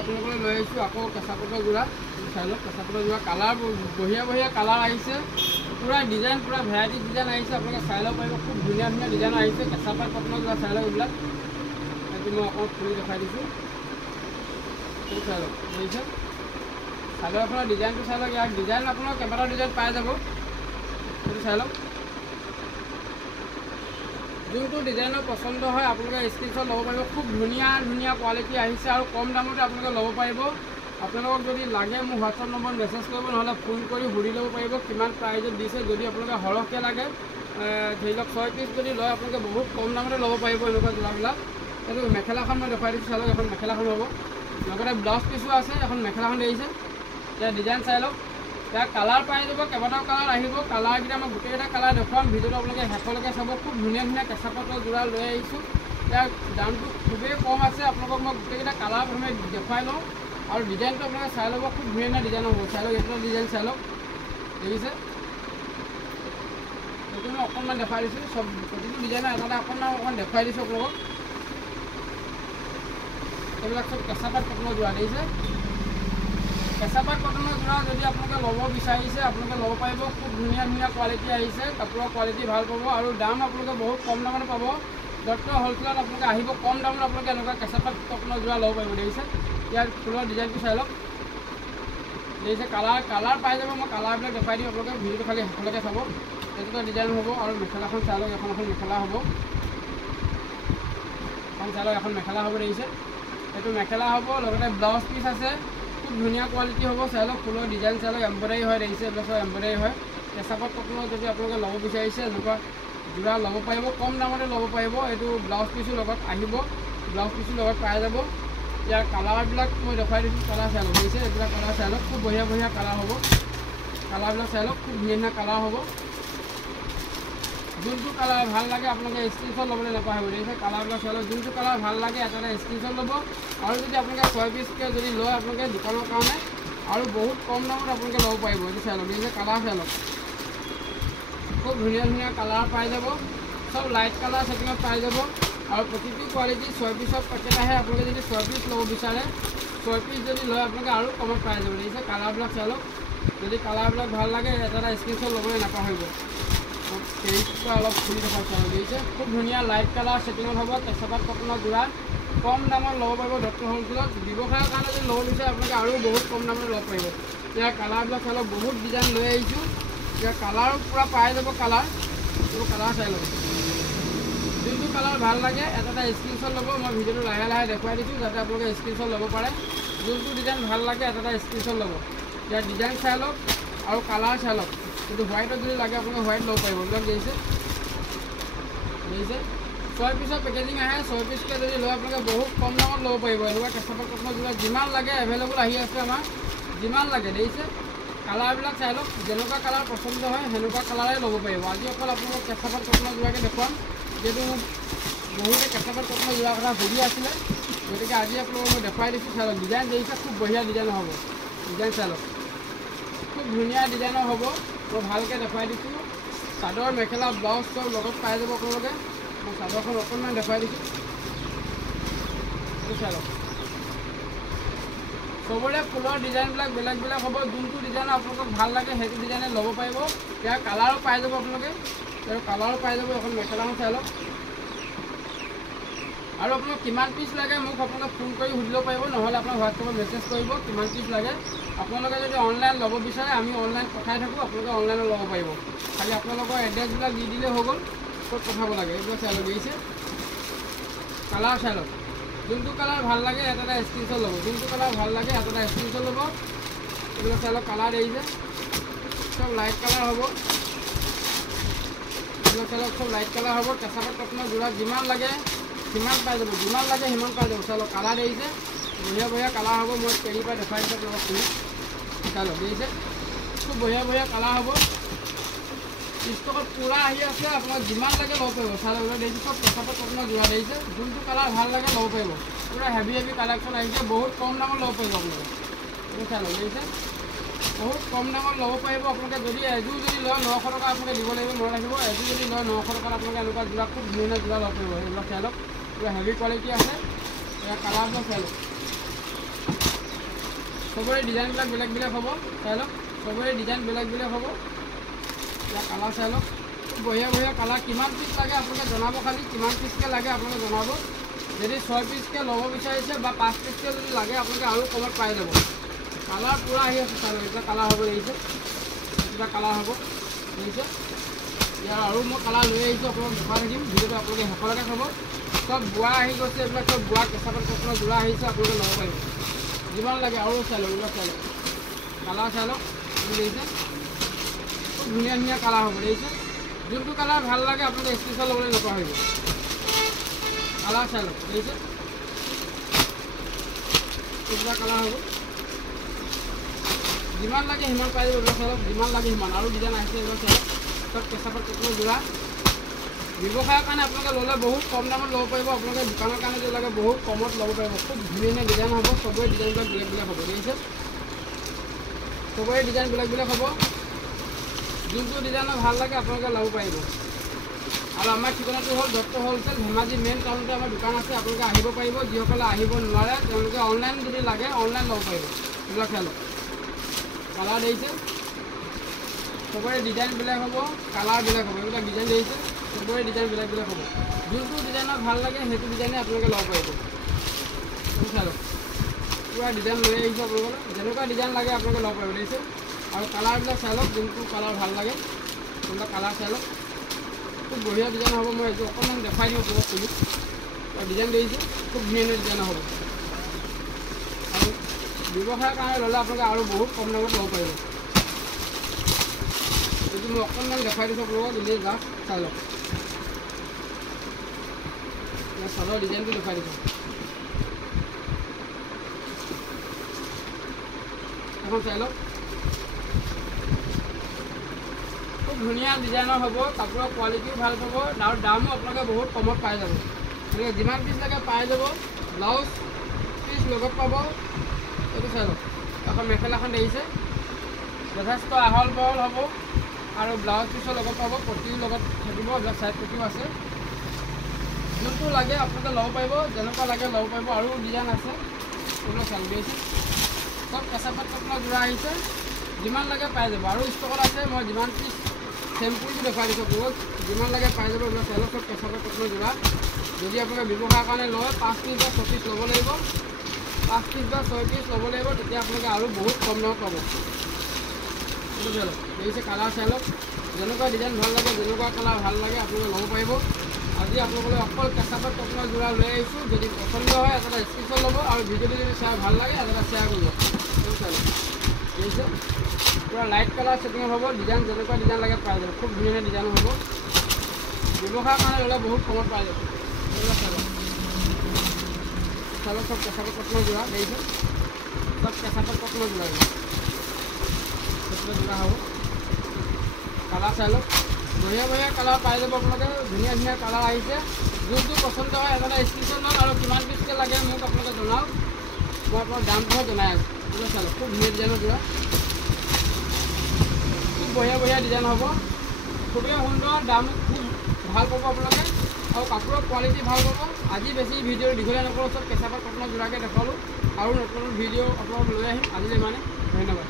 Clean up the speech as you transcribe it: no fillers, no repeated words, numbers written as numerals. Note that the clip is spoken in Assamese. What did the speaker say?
আপোনালোকলৈ লৈ আহিছোঁ আকৌ কেঁচাপাতৰ যোৰা চাই লওক। কেঁচাপাতৰ যোৰা কালাৰ বঢ়িয়া বঢ়িয়া কালাৰ আহিছে, পূৰা ডিজাইন পূৰা ভেৰাইটি ডিজাইন আহিছে। আপোনালোকে চাই ল'ব পাৰিব, খুব ধুনীয়া ধুনীয়া ডিজাইন আহিছে। কেঁচাপাত কটনৰ যোৰা চাই লওক এইবিলাক। এইটো মই অকণমান খুলি দেখাই দিছোঁ, এইটো চাই লওক বুজিছে। চাদৰখনৰ ডিজাইনটো চাই লওক, ইয়াৰ ডিজাইন আপোনাৰ কেইবাটাও ডিজাইন পাই যাব, এইটো চাই লওক। যোনটো ডিজাইনৰ পচন্দ হয় আপোনালোকে স্ক্ৰীনশ্বট ল'ব পাৰিব। খুব ধুনীয়া ধুনীয়া কোৱালিটি আহিছে আৰু কম দামতে আপোনালোকে ল'ব পাৰিব। আপোনালোকক যদি লাগে মোৰ হোৱাটছআপ নম্বৰত মেছেজ কৰিব, নহ'লে ফোন কৰি সুধি ল'ব পাৰিব কিমান প্ৰাইজত দিছে। যদি আপোনালোকে সৰহকৈ লাগে ধৰি লওক 6 পিচ যদি লয় আপোনালোকে বহুত কম দামতে ল'ব পাৰিব এনেকুৱা যোৰাবিলাক। এইটো মেখেলাখন মই দেখুৱাই দিছোঁ চাই লওক, এখন মেখেলাখন হ'ব, লগতে ব্লাউজ পিচো আছে। এখন মেখেলাখন দেখিছে, এতিয়া ডিজাইন চাই লওক। ইয়াৰ কালাৰ পাই যাব, কেইবাটাও কালাৰ আহিব। কালাৰকেইটা মই গোটেইকেইটা কালাৰ দেখুৱাম, ভিডিঅ'টো আপোনালোকে শেষলৈকে চাব। খুব ধুনীয়া ধুনীয়া কেঁচাপাতৰ যোৰা লৈ আহিছোঁ। ইয়াৰ দামটো খুবেই কম আছে। আপোনালোকক মই গোটেইকেইটা কালাৰ প্ৰথমে দেখুৱাই লওঁ আৰু ডিজাইনটো আপোনালোকে চাই ল'ব। খুব ধুনীয়া ধুনীয়া ডিজাইন হ'ব, চাই লওক। এইটো ডিজাইন চাই লওক, দেখিছে। এইটো মই অকণমান দেখুৱাই দিছোঁ, চব প্ৰতিটো ডিজাইনৰ এটা এটা অকণমান দেখুৱাই দিছোঁ আপোনালোকক। এইবিলাক চব কেঁচাপাত কটনৰ যোৰা দেখিছে। কেঁচাপাত কটনৰ যোৰা যদি আপোনালোকে ল'ব বিচাৰিছে আপোনালোকে ল'ব পাৰিব। খুব ধুনীয়া ধুনীয়া কোৱালিটি আহিছে, কাপোৰৰ কোৱালিটি ভাল পাব আৰু দাম আপোনালোকে বহুত কম দামত পাব। ডক্টৰ হ'লচেলত আপোনালোকে আহিব, কম দামত আপোনালোকে এনেকুৱা কেঁচাপাত কটনৰ যোৰা ল'ব পাৰিব, দেখিছে। ইয়াৰ ফুলৰ ডিজাইনটো চাই লওক, দেখিছে। কালাৰ পাই যাব, মই কালাৰবিলাক দেখুৱাই দিম আপোনালোকে, ভিডিঅ'টো খালি শেষলৈকে চাব। এইটো ডিজাইন হ'ব আৰু মেখেলাখন চাই লওক, এখন মেখেলা হ'ব। এখন চাই লওক, এখন মেখেলা হ'ব, দেখিছে। এইটো মেখেলা হ'ব, লগতে ব্লাউজ পিচ আছে। খুব ধুনীয়া কোৱালিটি হ'ব, চাই লওক। ফুলৰ ডিজাইন চাই লওক, এম্ব্ৰইডাৰী হয়, দেখিছে। এইবিলাক চব এম্ব্ৰইডাৰী হয়। কেঁচাপাত কটনৰ যদি আপোনালোকে ল'ব বিচাৰিছে এনেকুৱা যোৰা ল'ব পাৰিব, কম দামতে ল'ব পাৰিব। এইটো ব্লাউজ পিচৰ লগত আহিব, ব্লাউজ পিচৰ লগত পাই যাব। ইয়াৰ কালাৰবিলাক মই দেখুৱাই দিছোঁ, কালাৰ চাই লওক, দেখিছে। এইবিলাক কালাৰ চাই লওক, খুব বঢ়িয়া বঢ়িয়া কালাৰ হ'ব। কালাৰবিলাক চাই লওক, খুব ধুনীয়া ধুনীয়া কালাৰ হ'ব। যোনটো কালাৰ ভাল লাগে আপোনালোকে স্ক্ৰীনশ্বট ল'বলৈ নাপাহৰিব, দেখিছে। কালাৰবিলাক চাই লওক, যোনটো কালাৰ ভাল লাগে এটা এটা স্ক্ৰীনশ্বট ল'ব। আৰু যদি আপোনালোকে 6 পিচকৈ যদি লয় আপোনালোকে দোকানৰ কাৰণে আৰু বহুত কম দামত আপোনালোকে ল'ব পাৰিব। এইটো চাই লওক, দেখিছে। কালাৰ চাই লওক, খুব ধুনীয়া ধুনীয়া কালাৰ পাই যাব। চব লাইট কালাৰ ছেটিঙত পাই যাব আৰু প্ৰতিটো কোৱালিটি 6 পিচৰ পেকেট আহে। আপোনালোকে যদি 6 পিচ ল'ব বিচাৰে 6 পিচ যদি লয় আপোনালোকে আৰু কমত পাই যাব, দেখিছে। কালাৰবিলাক চাই লওক, যদি কালাৰবিলাক ভাল লাগে এটা এটা স্ক্ৰীনশ্বট ল'বলৈ নাপাহৰিব। পেজটো অলপ খুলি দেখাই চাই লওক, দেখিছে। খুব ধুনীয়া লাইট কালাৰ ছেটিঙত হ'ব, কেঁচাপাত কটনৰ যোৰা কম দামত ল'ব পাৰিব ডক্টৰ হ'লচেলত। ব্যৱসায়ৰ কাৰণে যদি ল'ব বিচাৰে আপোনালোকে আৰু বহুত কম দামত ল'ব পাৰিব। ইয়াৰ কালাৰবিলাক চাই লওক, বহুত ডিজাইন লৈ আহিছোঁ। ইয়াৰ কালাৰ পূৰা পাই যাব। কালাৰ চাই লওক, যোনটো কালাৰ ভাল লাগে এটা এটা স্ক্ৰীনশ্বট ল'ব। মই ভিডিঅ'টো লাহে লাহে দেখুৱাই দিছোঁ যাতে আপোনালোকে স্ক্ৰীনশ্বট ল'ব পাৰে। যোনটো ডিজাইন ভাল লাগে এটা এটা স্ক্ৰীনশ্বট ল'ব। ইয়াৰ ডিজাইন চাই লওক আৰু কালাৰ চাই লওক। কিন্তু হোৱাইটত যদি লাগে আপোনালোকে হোৱাইট ল'ব পাৰিব। এইবিলাক দেখিছে, 6 পিচৰ পেকেজিং আহে। 6 পিচকৈ যদি লয় আপোনালোকে বহুত কম দামত ল'ব পাৰিব। এনেকুৱা কেঁচাপাত কটনৰ যোৰা যিমান লাগে এভেইলেবল আহি আছে আমাৰ, যিমান লাগে, দেখিছে। কালাৰবিলাক চাই লওক, যেনেকুৱা কালাৰ পচন্দ হয় সেনেকুৱা কালাৰে ল'ব পাৰিব। আজি অকল আপোনালোকক কেঁচাপাত কটনৰ যোৰাকৈ দেখুৱাম, যিহেতু বহুতে কেঁচাপাত কটনৰ যোৰা কথা সুধি আছিলে, গতিকে আজি আপোনালোকক মই দেখুৱাই দিছোঁ। চাই লওক, ডিজাইন দেখিছে, খুব বঢ়িয়া ডিজাইন হ'ব। ডিজাইন চাই লওক, খুব ধুনীয়া ডিজাইনৰ হ'ব। মই ভালকৈ দেখুৱাই দিছোঁ। চাদৰ মেখেলা ব্লাউজ চব লগত পাই যাব আপোনালোকে। মই চাদৰখন অকণমান দেখুৱাই দিছোঁ, চাই লওক। চবৰে ফুলৰ ডিজাইনবিলাক বেলেগ বেলেগ হ'ব। যোনটো ডিজাইন আপোনালোকক ভাল লাগে সেইটো ডিজাইনে ল'ব পাৰিব। ইয়াৰ কালাৰো পাই যাব আপোনালোকে, ইয়াৰ কালাৰো পাই যাব। এখন মেখেলাখন চাই লওক। আৰু আপোনাক কিমান পিচ লাগে মোক আপোনালোকে ফোন কৰি সুধিব পাৰিব, নহ'লে আপোনাৰ হোৱাটছআপত মেছেজ কৰিব কিমান পিচ লাগে। আপোনালোকে যদি অনলাইন ল'ব বিচাৰে আমি অনলাইন পঠাই থাকোঁ, আপোনালোকে অনলাইনত ল'ব পাৰিব। খালি আপোনালোকৰ এড্ৰেছবিলাক দি দিলে হৈ গ'ল, ক'ত পঠাব লাগে এইবিলাক চাই লওক, দেখিছে। কালাৰ চাই লওক, যোনটো কালাৰ ভাল লাগে এটা এটা স্ক্ৰীনশ্বট ল'ব। যোনটো কালাৰ ভাল লাগে এটা এটা স্ক্ৰীনশ্বট ল'ব। এইবিলাক চাই লওক, কালাৰ দেখিছে, চব লাইট কালাৰ হ'ব। এইবিলাক চাই লওক, চব লাইট কালাৰ হ'ব। কেঁচাপাত কটনৰ যোৰা যিমান লাগে সিমান পাই যাব, যিমান লাগে সিমান পাই যাব। চাই লওক, কালাৰ দেখিছে, বঢ়িয়া বঢ়িয়া কালাৰ হ'ব। মই কেৰি পৰা দেখুৱাই দিছোঁ আপোনালোকক শুনি, চাই লওক, দেখিছে। খুব বঢ়িয়া বঢ়িয়া কালাৰ হ'ব। ষ্টকত পূৰা আহি আছে, আপোনাক যিমান লাগে ল'ব পাৰিব। চাই লওক, দেখিছে চব কেঁচাপাত কটনৰ যোৰা দেখিছে। যোনটো কালাৰ ভাল লাগে ল'ব পাৰিব। পূৰা হেভি কালেকশ্যন আহিছে, বহুত কম দামত ল'ব পাৰিব আপোনালোকে। এইটো চাই লওক, দেখিছে, বহুত কম দামত ল'ব পাৰিব আপোনালোকে। যদি এযোৰ যদি লয় 900 টকা আপোনালোকে দিব লাগিব, মনত ৰাখিব। এযোৰ যদি লয় 900 টকাত আপোনালোকে এনেকুৱা যোৰা খুব ধুনীয়া যোৰা ল'ব পাৰিব। এইবিলাক চাই লওক, পূৰা হেভি কোৱালিটি আছে। ইয়াৰ কালাৰবিলাক চাই লওক, সবৰে ডিজাইনবিলাক বেলেগ বেলেগ হ'ব। চাই লওক, সবৰে ডিজাইন বেলেগ বেলেগ হ'ব। এতিয়া কালাৰ চাই লওক, বঢ়িয়া বঢ়িয়া কালাৰ। কিমান পিচ লাগে আপোনালোকে জনাব, খালি কিমান পিচকৈ লাগে আপোনালোকে জনাব। যদি 6 পিচকৈ ল'ব বিচাৰিছে বা 5 পিচকৈ যদি লাগে আপোনালোকে আৰু কমত পাই যাব। কালাৰ পূৰা আহি আছে। চাই লওক, এতিয়া কালাৰ হ'ব দেখিছে, কিবা কালাৰ হ'ব দেখিছে। ইয়াৰ আৰু মই কালাৰ লৈ আহিছোঁ, আপোনালোক দেখাই থাকিম। ভিডিঅ'টো আপোনালোকে শেষলৈকে চাব। সব বোৱা আহি গৈছে, এইবিলাক সব বোৱা কেঁচা পাত কটনৰ যোৰা আহিছে, আপোনালোকে ল'ব পাৰিব যিমান লাগে। আৰু চাই লওক, এইবিলাক চাই লওক, কালাৰ চাই লওক দেখিছে, খুব ধুনীয়া ধুনীয়া কালাৰ হ'ব দেখিছে। যোনটো কালাৰ ভাল লাগে আপোনালোকে স্ক্ৰীনশ্বট ল'বলৈ নাপাহৰিব। কালাৰ চাই লওক দেখিছে, এইবিলাক কালাৰ হ'ব। যিমান লাগে সিমান পাই যাব। এইবিলাক চাই লওক, যিমান লাগে সিমান। আৰু ডিজাইন আহিছে, এইবিলাক চাই লওক, সব কেঁচা পাত কটনৰ যোৰা। ব্যৱসায়ৰ কাৰণে আপোনালোকে ল'লে বহুত কম দামত ল'ব পাৰিব। আপোনালোকে দোকানৰ কাৰণে যদি লাগে বহুত কমত ল'ব পাৰিব। খুব ধুনীয়া ধুনীয়া ডিজাইন হ'ব। সবৰে ডিজাইনবিলাক বেলেগ বেলেগ হ'ব দেখিছে, সবৰে ডিজাইন বেলেগ বেলেগ হ'ব। যোনটো ডিজাইনৰ ভাল লাগে আপোনালোকে ল'ব পাৰিব। আৰু আমাৰ ঠিকনাটো হ'ল দত্ত হ'লচেল, ধেমাজি মেইন টাউনতে আমাৰ দোকান আছে। আপোনালোকে আহিব পাৰিব। যিসকলে আহিব নোৱাৰে তেওঁলোকে অনলাইন যদি লাগে অনলাইন ল'ব পাৰিব। এইবিলাক চাই লওক, কালাৰ দেখিছে, সবৰে ডিজাইন বেলেগ হ'ব, কালাৰ বেলেগ হ'ব। এইবিলাক ডিজাইন দেখিছে, সবৰে ডিজাইন বেলেগ বেলেগ হ'ব। যোনটো ডিজাইনত ভাল লাগে সেইটো ডিজাইনে আপোনালোকে ল'ব পাৰিব। চাই লওক, পূৰা ডিজাইন লৈ আহিছোঁ আপোনালোকে, যেনেকুৱা ডিজাইন লাগে আপোনালোকে ল'ব পাৰিব দেখিছে। আৰু কালাৰবিলাক চাই লওক, যোনটো কালাৰ ভাল লাগে সেইবিলাক কালাৰ চাই লওক। খুব বঢ়িয়া ডিজাইন হ'ব। মই এইটো অকণমান দেখাই দিওঁ আপোনালোক খুলি। আৰু ডিজাইন দেখিছোঁ, খুব ধুনীয়া ধুনীয়া ডিজাইন হ'ব। আৰু ব্যৱসায়ৰ কাৰণে ল'লে আপোনালোকে আৰু বহুত কম দামত ল'ব পাৰিব। এইটো মই অকণমান দেখাই দিছোঁ আপোনালোকক, এনেই জাষ্ট চাই লওক। মই চাদৰ ডিজাইনটো দেখাই দিছোঁ, এখন চাই লওক। খুব ধুনীয়া ডিজাইনৰ হ'ব। কাপোৰৰ কোৱালিটিও ভাল পাব আৰু দামো আপোনালোকে বহুত কমত পাই যাব। গতিকে যিমান পিচ লাগে পাই যাব। ব্লাউজ পিচ লগত পাব। এইটো চাই লওক, এখন মেখেলাখন দেখিছে, যথেষ্ট আহল বহল হ'ব। আৰু ব্লাউজ পিচৰ লগত পাব, পটিৰ লগত থাকিব, এইবিলাক চাইড পটিও আছে। যোনটো লাগে আপোনালোকে ল'ব পাৰিব, যেনেকুৱা লাগে ল'ব পাৰিব। আৰু ডিজাইন আছে, এইবিলাক চাই দেখিছে, সব কেঁচা পাত কটনৰ যোৰা আহিছে। যিমান লাগে পাই যাব। আৰু ষ্টকত আছে, মই যিমান পিচ চেম্পুলটো দেখাই দিছোঁ আপোনালোক, যিমান লাগে পাই যাব। এইবিলাক চাই লওক, সব কেঁচা পাত কটনৰ যোৰা। যদি আপোনালোকে ব্যৱসায়ৰ কাৰণে লয় 5 পিচ বা 6 পিচ ল'ব লাগিব। 5 পিচ বা 6 পিচ ল'ব লাগিব, তেতিয়া আপোনালোকে আৰু বহুত কম দামত পাব। এইটো চাই লওক দেখিছে, কালাৰ চাই লওক, যেনেকুৱা ডিজাইন ভাল লাগে, যেনেকুৱা কালাৰ ভাল লাগে আপোনালোকে ল'ব পাৰিব। আজি আপোনালোকে অকল কেঁচা পাত কটনৰ যোৰা লৈ আহিছোঁ। যদি পচন্দ হয় এটা স্ক্ৰীনশ্বট ল'ব, আৰু ভিডিঅ'টো যদি চাই ভাল লাগে এটা শ্বেয়াৰ কৰিব। এইটো চাই লওক দেখিছে, পূৰা লাইট কালাৰ ছেটিং হ'ব। ডিজাইন যেনেকুৱা ডিজাইন লাগে পাই যাব। খুব ধুনীয়া ডিজাইন হ'ব। ব্যৱসায়ৰ কাৰণে ল'লে বহুত কমত পাই যাব। এইবিলাক চাই লওক, চাই লওক, সব কেঁচা পাত কটনৰ যোৰা দেখিছে, সব কেঁচা পাত কটনৰ যোৰা যোৰা হ'ব। কালাৰ চাই লওক, বঢ়িয়া বঢ়িয়া কালাৰ পাই যাব আপোনালোকে। ধুনীয়া ধুনীয়া কালাৰ আহিছে। যোনটো পচন্দ হয় এটা স্ক্ৰীনশ্বট লওক, আৰু কিমান পিচকৈ লাগে মোক আপোনালোকে জনাওক। মই আপোনাক দামটোহে জনাই আছোঁ। এইবিলাক চাই লওক, খুব ধুনীয়া ডিজাইনৰ যোৰা, খুব বঢ়িয়া বঢ়িয়া ডিজাইন হ'ব। খুবেই সুন্দৰ, দাম খুব ভাল পাব আপোনালোকে। আৰু কাপোৰৰ কোৱালিটি ভাল পাব। আজি বেছি ভিডিঅ' দীঘলীয়া নকৰোঁ, চব কেঁচা পাত কটনৰ যোৰাকৈ দেখালোঁ। আৰু নতুন ভিডিঅ' আপোনালোক লৈ আহিম। আজিলৈ ইমানে, ধন্যবাদ।